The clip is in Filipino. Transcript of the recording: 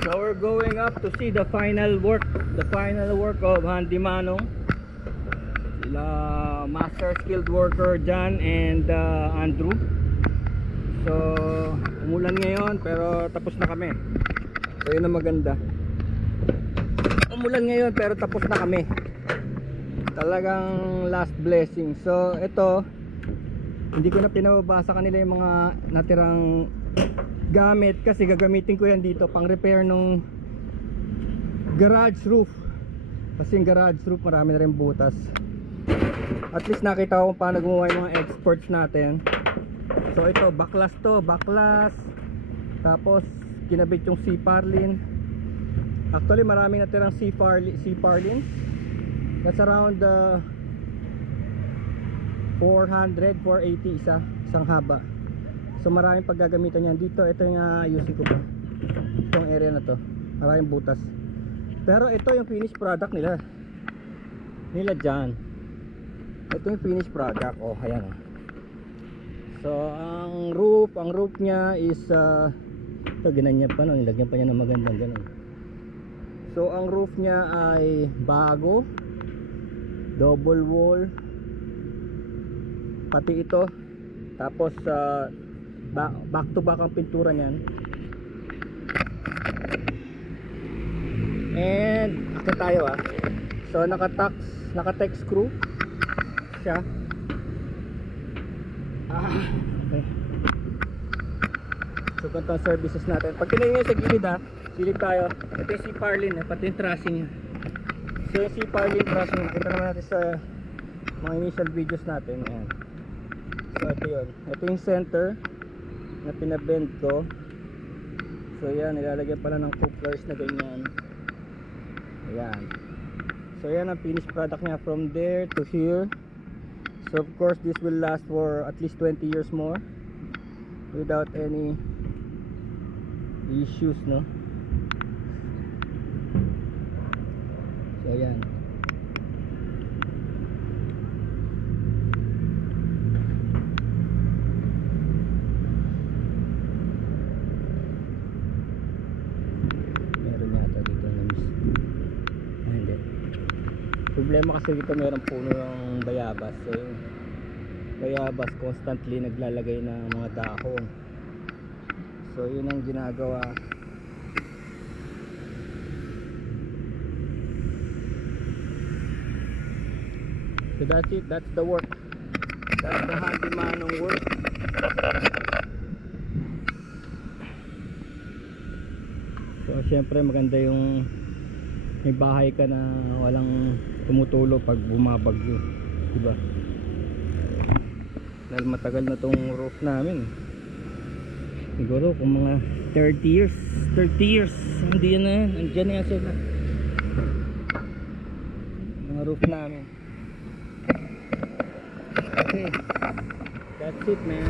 So we're going up to see the final work of Handy Manong. Sila master skilled worker John and Andrew. So umulan ngayon pero tapos na kami. So yun ang maganda. Umulan ngayon pero tapos na kami. Talagang last blessing. So ito, hindi ko na pinababasa kanila yung mga natirang gamit kasi gagamitin ko yan dito pang repair nung garage roof. Kasi yung garage roof marami na rin butas. At least nakita ko kung paano gumawa yung mga experts natin. So ito, baklas to, baklas. Tapos kinabit yung C-Parlin. Actually marami natirang C-Parlin. That's around 400, 480 isang haba. So maraming paggagamitan yan dito. Ito yung ayusin ko pa. Itong area na to, maraming butas. Pero ito yung finished product nila dyan. Ito yung finished product. Oh, ayan oh. So ang roof nya is ito ginanyan pa no, nilagyan pa niya ng magandang ganun. So ang roof nya ay bago, double wall, pati ito. Tapos back to back ang pintura niyan. And akit tayo So naka-tack screw siya. Okay. So ganito ang services natin. Pag tinignan nyo sa gilid silip tayo. Ito yung C-Parlin pati yung trussing niya. So yung C-Parlin trussing nakita naman natin sa mga initial videos natin. Ayan. So ito yun. Ito yung center na pinabend ko. So yan, nilalagyan pala ng couplers na ganyan. Ayan. So yan ang finished product niya from there to here. So of course this will last for at least 20 years more without any issues, no? So yan. Problema kasi dito mayroong puno ng bayabas. So yung bayabas constantly naglalagay ng mga dahon. So yun ang ginagawa. So that's it, that's the work. That's the Handy Manong work. So syempre maganda yung may bahay ka na walang tumutulo pag bumabagyo, diba? Dahil matagal na tong roof namin. Siguro kung mga 30 years hindi yan na yan, andyan na yan sila mga roof namin. Okay, that's it man.